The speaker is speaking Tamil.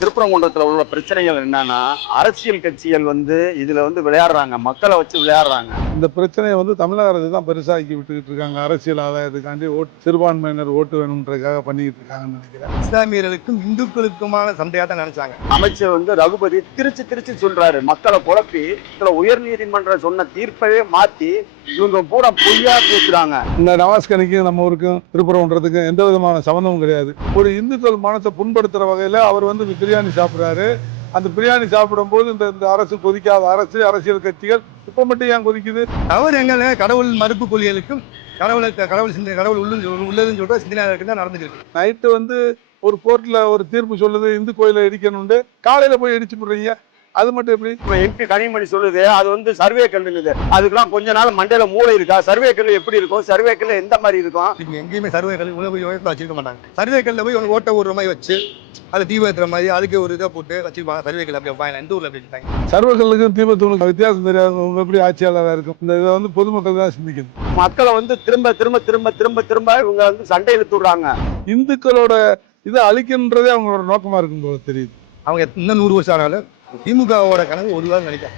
திருப்பரங்குன்றத்துல உள்ள பிரச்சனைகள் என்னன்னா அரசியல் கட்சிகள் வந்து இதுல வந்து விளையாடுறாங்க மக்களை வச்சு விளையாடுறாங்க. இந்த பிரச்சனையை வந்து தமிழக அரசு தான் பெருசாக்கி விட்டுக்கிட்டு இருக்காங்க. அரசியல் ஆதாயத்துக்காண்டி ஓட்டு சிறுபான்மையினர் ஓட்டு வேணுன்றதுக்காக பண்ணிக்கிட்டு இருக்காங்கன்னு நினைக்கிறேன். இஸ்லாமியர்களுக்கும் இந்துக்களுக்குமான சண்டையா தான் நினைச்சாங்க. அமைச்சர் வந்து ரகுபதி திருச்சி திருச்சி சொல்றாரு. மக்களை குழப்பி இதுல உயர் நீதிமன்றம் சொன்ன தீர்ப்பவே மாத்தி இவங்க பூரா பொய்யா பேசுறாங்க. இந்த நவாஸ்கனிக்கும் நம்ம ஊருக்கும் திருப்பரங்குன்றதுக்கும் எந்த விதமான சம்மந்தமும் கிடையாது. ஒரு இந்துக்கள் மனசை புண்படுத்துற வகையில அவர் வந்து பிரியாணி சாப்பிடுறாரு. அந்த பிரியாணி சாப்பிடும்போது இந்த இந்த அரசு கொதிக்காத அரசு அரசியல் கட்சிகள் இப்ப மட்டும் ஏன் கொதிக்குது? அவர் எங்களை கடவுள் மறுப்பு கொள்கைகளுக்கும் கடவுளை கடவுள் சிந்தனை கடவுள் உள்ளது உள்ளதுன்னு சொல்ற சிந்தனையாளருக்கு தான் நடந்துருக்கு நைட்டு வந்து ஒரு கோர்ட்ல ஒரு தீர்ப்பு சொல்லுது இந்து கோயிலை இடிக்கணும்னு. காலையில போய் இடிச்சு போடுறீங்க அது மட்டும் எப்படி? இப்ப எம்பி கனிமணி சொல்லுது அது வந்து சர்வே கல்லுங்குது அதுக்கெல்லாம் கொஞ்ச நாள் மண்டையில மூளை இருக்கா? சர்வே கல் எப்படி இருக்கும்? சர்வே கல் எந்த மாதிரி இருக்கும்? இங்க எங்கேயுமே சர்வேக்கள் உணவு உயர்த்த வச்சிருக்க மாட்டாங்க. சர்வேக்கல்ல போய் உனக்கு ஓட்ட ஒரு மாதிரி வச்சு அதை தீபம் ஏத்துற மாதிரி அதுக்கு ஒரு இதை போட்டு வச்சிருப்பாங்க. சர்வேக்கல் அப்படி வைப்பாங்க. எந்த ஊர்ல அப்படி வச்சிருக்காங்க சர்வர்களுக்கும் தீபத்தூளுக்கும் வித்தியாசம் தெரியாதவங்க எப்படி ஆட்சியாளராக இருக்கும்? இந்த இதை வந்து பொதுமக்கள் தான் சிந்திக்கணும். மக்களை வந்து திரும்ப திரும்ப திரும்ப திரும்ப திரும்ப இவங்க வந்து சண்டை இழுத்துடுறாங்க இந்துக்களோட இதை அழிக்கணுன்றதே அவங்களோட நோக்கமா இருக்கும் போல தெரியுது. அவங்க இன்னும் நூறு வருஷம் ஆனாலும் திமுகவோட கனவு ஒதுவாக நினைக்கிறேன்.